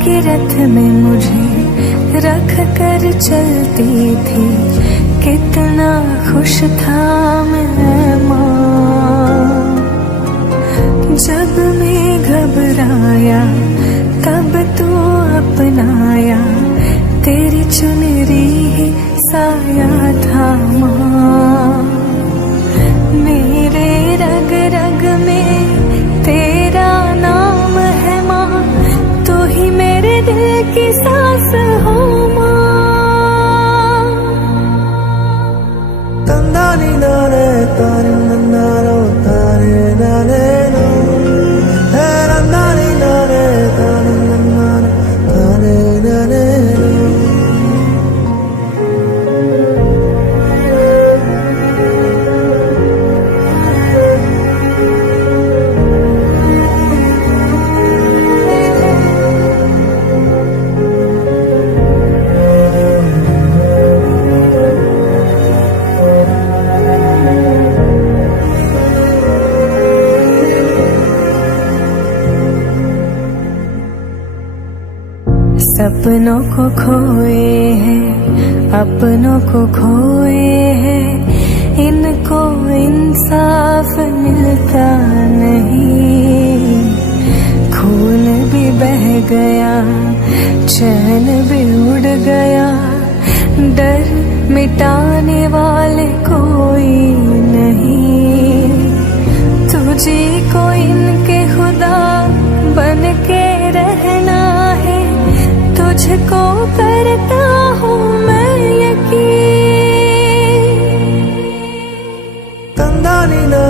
के रथ में मुझे रख कर चलती थी, कितना खुश था मैं माँ। जब मैं घबराया तब तू अपनाया, तेरी चुनरी ही साया था माँ। मेरे रग रग में तेरा नाम है माँ, तू ही मेरे दिल की सांस हो माँ। तंदानी नाने तारे नन्नारो तारे नाने नो, है नन्दानी नाने तारे नन्नारो तारे नाने नो। सपनों को खोए हैं, अपनों को खोए हैं, इनको इंसाफ मिलता नहीं। खून भी बह गया, चैन भी उड़ गया, डर मिटाने वाले कोई नहीं। तुझे को इनके खुदा बन के रहना है, तुझको करता हूँ मैं यकीन। तंदानी ना